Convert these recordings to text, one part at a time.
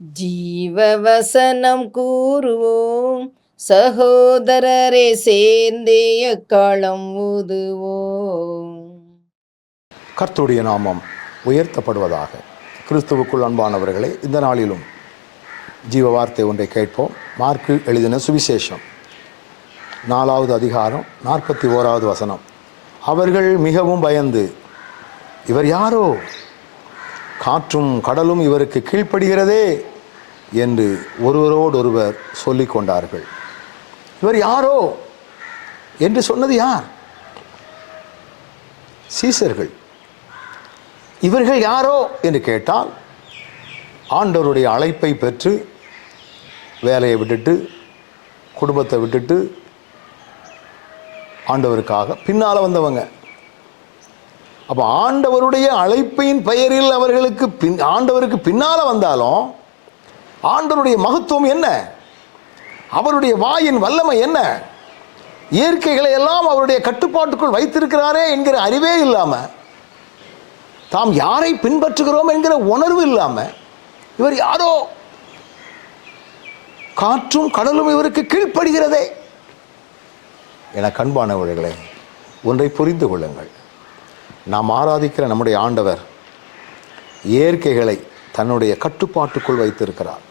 ஜீவவசனம் கூறுவோம், சகோதரரே சேர்ந்தே எக்காலம் ஊதுவோம். கர்த்தருடைய நாமம் உயர்த்தப்படுவதாக. கிறிஸ்துவுக்குள் அன்பானவர்களே, இந்த நாளிலும் ஜீவ வார்த்தை ஒன்றை கேட்போம். மார்க்கு எழுதின சுவிசேஷம் 4வது அதிகாரம் 41வது வசனம். அவர்கள் மிகவும் பயந்து, இவர் யாரோ, காற்றும் கடலும் இவருக்கு கீழ்ப்படுகிறதே என்று ஒருவரோடொருவர் சொல்லிக் கொண்டார்கள். இவர் யாரோ என்று சொன்னது யார்? சீசர்கள். இவர்கள் யாரோ என்று கேட்டால், ஆண்டவருடைய அழைப்பை பெற்று வேலையை விட்டுட்டு குடும்பத்தை விட்டுட்டு ஆண்டவருக்காக பின்னால் வந்தவங்க. அப்போ ஆண்டவருடைய அழைப்பின் பெயரில் அவர்களுக்கு ஆண்டவருக்கு பின்னால் வந்தாலும் ஆண்டவருடைய மகத்துவம் என்ன, அவருடைய வாயின் வல்லமை என்ன, இயற்கைகளை எல்லாம் அவருடைய கட்டுப்பாட்டுக்குள் வைத்திருக்கிறாரே என்கிற அறிவே இல்லாமல், தாம் யாரை பின்பற்றுகிறோம் என்கிற உணர்வு இல்லாமல், இவர் யாரோ, காற்றும் கடலும் இவருக்கு கீழ்ப்படுகிறதே என. கண்பானவர்களே, ஒன்றை புரிந்து கொள்ளுங்கள். நாம் ஆராதிக்கிற நம்முடைய ஆண்டவர் இயற்கைகளை தன்னுடைய கட்டுப்பாட்டுக்குள் வைத்திருக்கிறார்.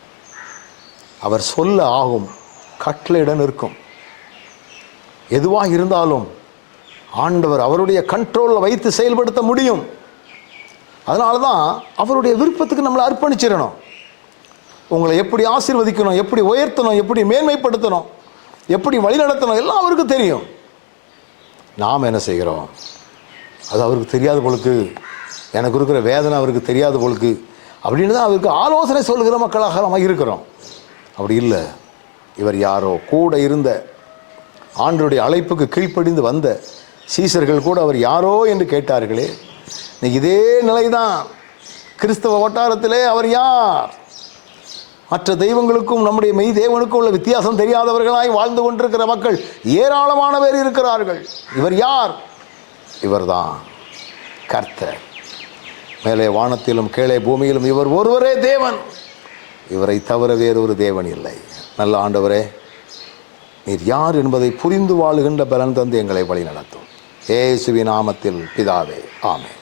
அவர் சொல்ல ஆகும், கட்டளையிட நிற்கும். எதுவாக இருந்தாலும் ஆண்டவர் அவருடைய கண்ட்ரோலில் வைத்து செயல்படுத்த முடியும். அதனால தான் அவருடைய விருப்பத்துக்கு நம்மளை அர்ப்பணிச்சிடணும். உங்களை எப்படி ஆசீர்வதிக்கணும், எப்படி உயர்த்தணும், எப்படி மேன்மைப்படுத்தணும், எப்படி வழிநடத்தணும் எல்லாம் அவருக்கு தெரியும். நாம் என்ன செய்கிறோம்? அது அவருக்கு தெரியாத பொழுது, எனக்கு இருக்கிற வேதனை அவருக்கு தெரியாத பொழுது அப்படின்னு தான் அவருக்கு ஆலோசனை சொல்கிற மக்களாக நம்ம இருக்கிறோம். அப்படி இல்லை. இவர் யாரோ, கூட இருந்த ஆண்டவருடைய அழைப்புக்கு கீழ்ப்படிந்து வந்த சீசர்கள் கூட அவர் யாரோ என்று கேட்டார்களே. இன்னைக்கு இதே நிலைதான் கிறிஸ்தவ வட்டாரத்திலே. அவர் யார்? மற்ற தெய்வங்களுக்கும் நம்முடைய மெய் தேவனுக்கும் உள்ள வித்தியாசம் தெரியாதவர்களாய் வாழ்ந்து கொண்டிருக்கிற மக்கள் ஏராளமான பேர் இருக்கிறார்கள். இவர் யார்? இவர்தான் கர்த்தர். மேலே வானத்திலும் கீழே பூமியிலும் இவர் ஒருவரே தேவன். இவரை தவிர வேறொரு தேவன் இல்லை. நல்ல ஆண்டவரே, நீர் யார் என்பதை புரிந்து வாழுகின்ற பலன் தந்து எங்களை வழி நடத்தும். இயேசுவின் நாமத்தில் பிதாவே, ஆமென்.